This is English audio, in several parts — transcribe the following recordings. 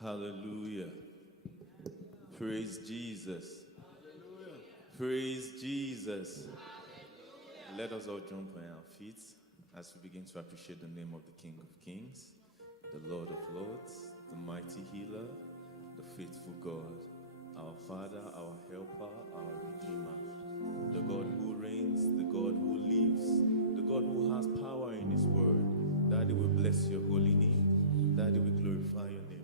Hallelujah. Praise Jesus. Hallelujah. Praise Jesus. Hallelujah. Let us all jump on our feet as we begin to appreciate the name of the King of Kings, the Lord of Lords, the mighty healer, the faithful God, our Father, our helper, our Redeemer, the God who reigns, the God who lives, the God who has power in His word. Daddy, we bless your holy name. Daddy, we glorify your name.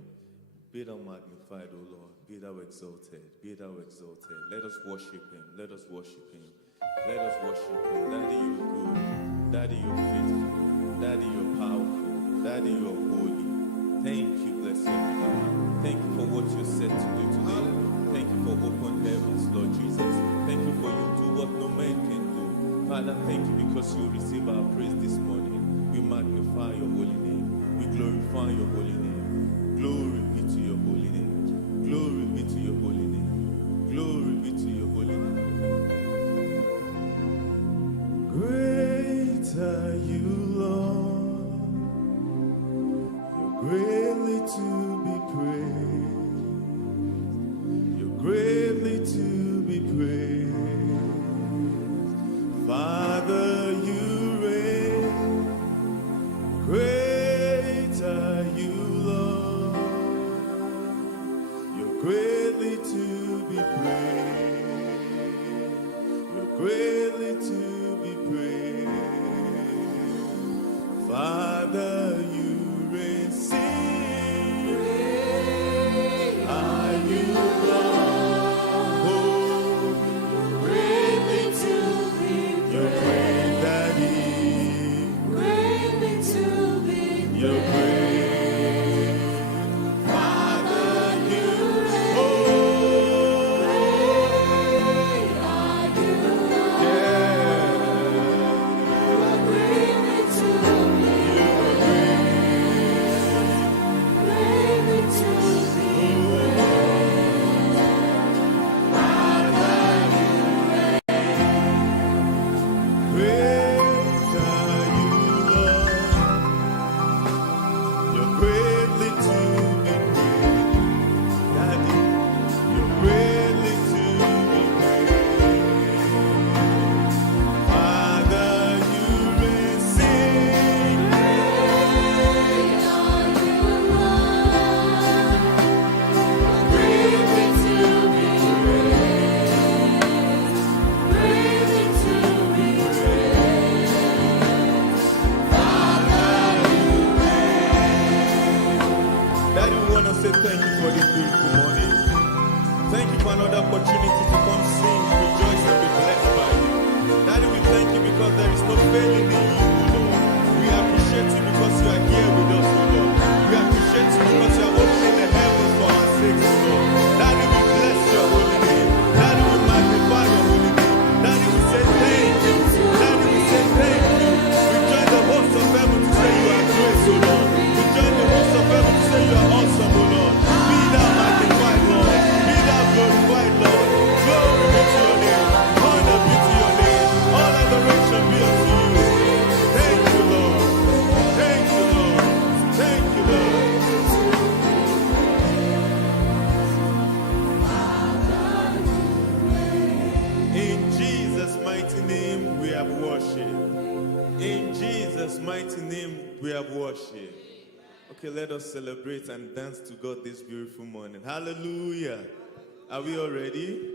Be thou magnified, O Lord. Be thou exalted. Be thou exalted. Let us worship Him. Let us worship Him. Let us worship Him. Daddy, you're good. Daddy, you're faithful. Daddy, you're powerful. Daddy, you're holy. Thank you, blessed God. Thank you for what you're set to do today. Thank you for open heavens, Lord Jesus. Thank you for you do what no man can do. Father, thank you because you receive our praise this morning. We magnify your holy name. We glorify your holy name. Glory be to your holy name. Glory be to your holy name. Glory be to your holy name. Great are you, Lord. You're greatly to be praised. You're greatly to be praised. Father, you reign. Great are you, greatly to be praised. You're greatly to be praised. Father, you reign. Sing. Great are you, Lord. Oh, you're greatly to be praised. You're great, Daddy. Greatly to be praised. You're great. Let us celebrate and dance to God this beautiful morning. Hallelujah. Are we all ready?